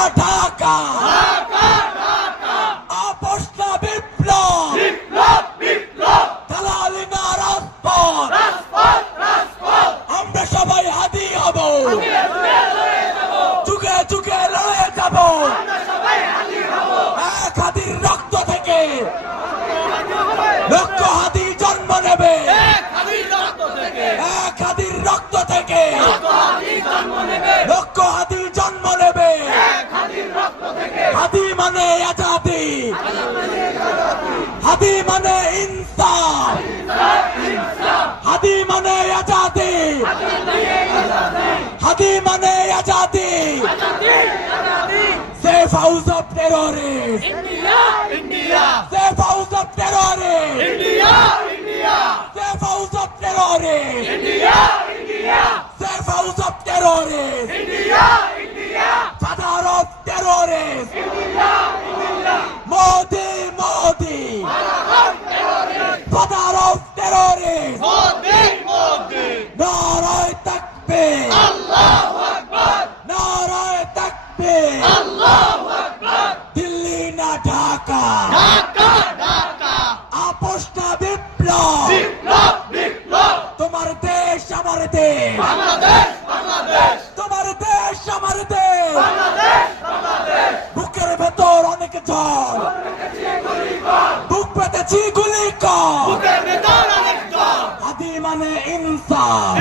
না ঢাকা আপোষ না বিপ্লব দালালি না রাজপথ আমরা সবাই হাদি হব যুগে যুগে লড়ে যাব এক হাদির রক্ত থেকে লক্ষ হাদি জন্ম নেবে এক হাদির রক্ত থেকে লক্ষ হাদি জন্ম নেবে হাদি মানে আজাদি হাদি মানে ইনসাফ হাদি মানে আজাদি হাদি মানে Azadi Safe house of terrorists. Safe house of terrorists. Safe house of terrorists. Safe house of terrorists. Father of terrorists. Modi, Modi. Father of terrorists. Naray Takbir. Naray Takbir. Delhi না ঢাকা আপোষ না বিপ্লব তোমার দেশ আমার দেশ তোমার দেশ আমার দেশ বুকের ভেতর অনেক ঝড় বুক পেতেছি গুলি কর হাদি মানে ইনসাফ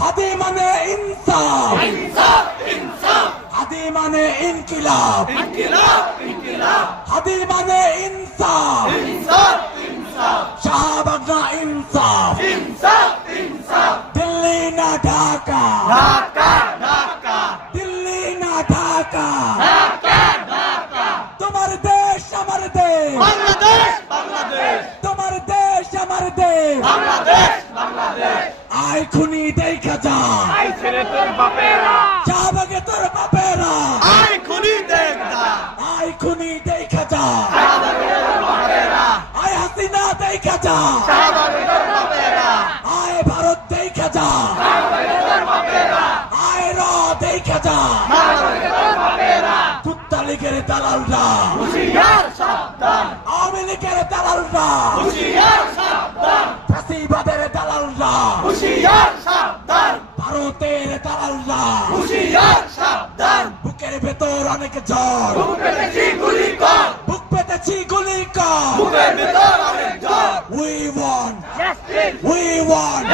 হাদি মানে ইনসাফ হাদি মানে ইনকিলাব হাদি মানে ইনসাফ শাহবাগ না ইনসাফ দিল্লি না ঢাকা দিল্লি না ঢাকা তোমার দেশ আমার দেশ তোমার দেশ আমার দেশ আই খুনি দেখা যা শাহবাগে তোর বাপেরা আই খুনি দেখা যা আই হাসিনা দেখা যা আই ভারত দেখা যা আই র দেখা যা কুত্তা লীগের দালালরা আওয়ামী লীগের দালালরা ফাঁসিবাদের দালালরা ভারতের দালালরা বুকের ভেতর অনেক ঝড় বুক পেতেছি গুলি কর We want